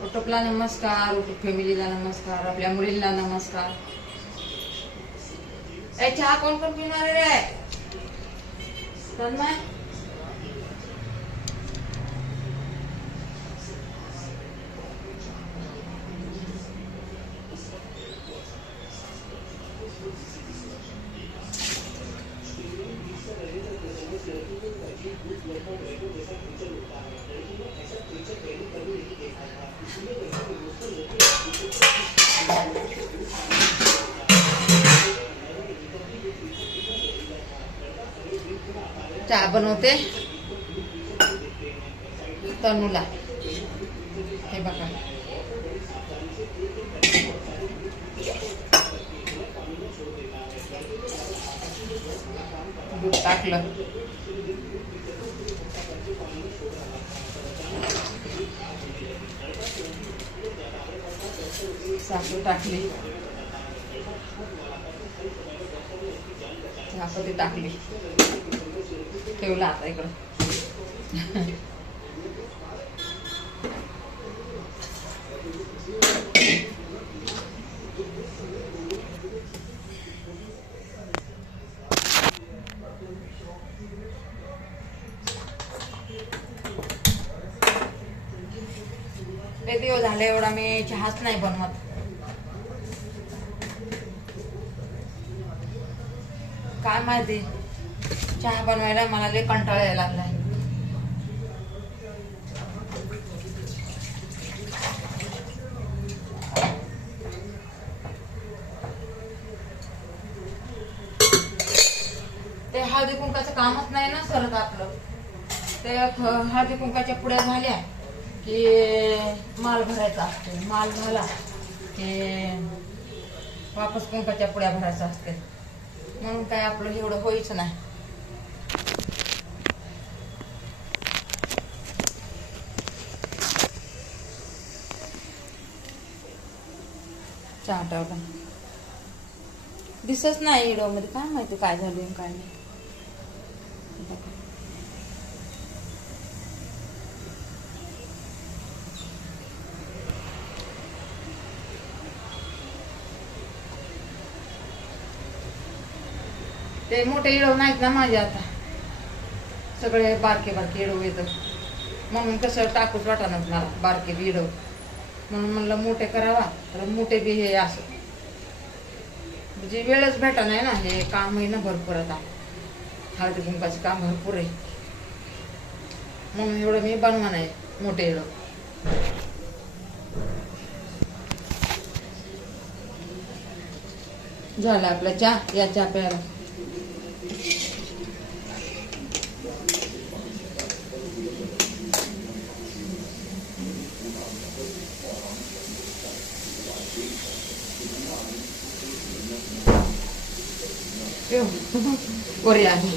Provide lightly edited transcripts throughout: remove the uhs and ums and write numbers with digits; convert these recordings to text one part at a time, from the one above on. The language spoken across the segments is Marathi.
युट्यूबला नमस्कार, युट्यूब फॅमिलीला नमस्कार, आपल्या मुलींना नमस्कार. चहा कोण कोण पिणार रे? तन्मय चहा बनवते तनूला. हे बघा दूध टाकलं, साखर टाकली, चहापत्ती टाकली, ठेवला आता इकडं. लय दिवस झाले एवढा मी चहाच नाही बनवत. काय माहिती चहा बनवायला मला लय कंटाळा यायला लागलाय. ते हळदी कुंकाचं कामच नाही ना सरत आपलं. ते हळदी कुंकाच्या पुड्या झाल्या की माल भरायचा असतो, माल झाला की वापस कुंकाच्या पुड्या भरायचा असते. म्हणून काय आपलं एवढं होईच नाही. चहा टाकला दिसत नाही व्हिडिओ मध्ये. काय माहिती काय झालं काय नाही. ते मोठे इडव नाहीत ना माझे, आता सगळे बारके बारके इडव येत. म्हणून कसं टाकूच वाटणार मला बारके बी इडव. म्हणून म्हणलं मोठे करावा, तर मोठे बी हे असं म्हणजे वेळच भेटा नाही ना. हे काम आहे ना भरपूर, आता हळदी कुंकाचं काम भरपूर आहे. म्हणून एवढं मी बनवा नाही मोठे इडव. झाला आपला चहा. या चहा प्यायला. वर आली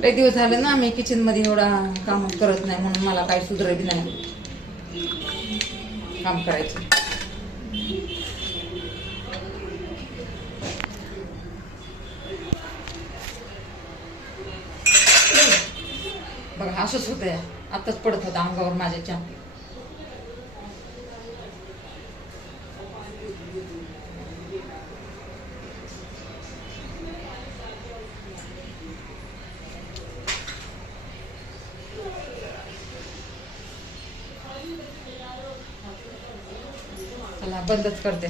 लय दिवस झाले ना मी किचन मध्ये एवढा काम करत नाही. म्हणून मला काही सुधरत नाही काम करायचं. बघा असंच होतंय. आताच पडत होता अंगावर माझ्या चहा. चला बंदच करते.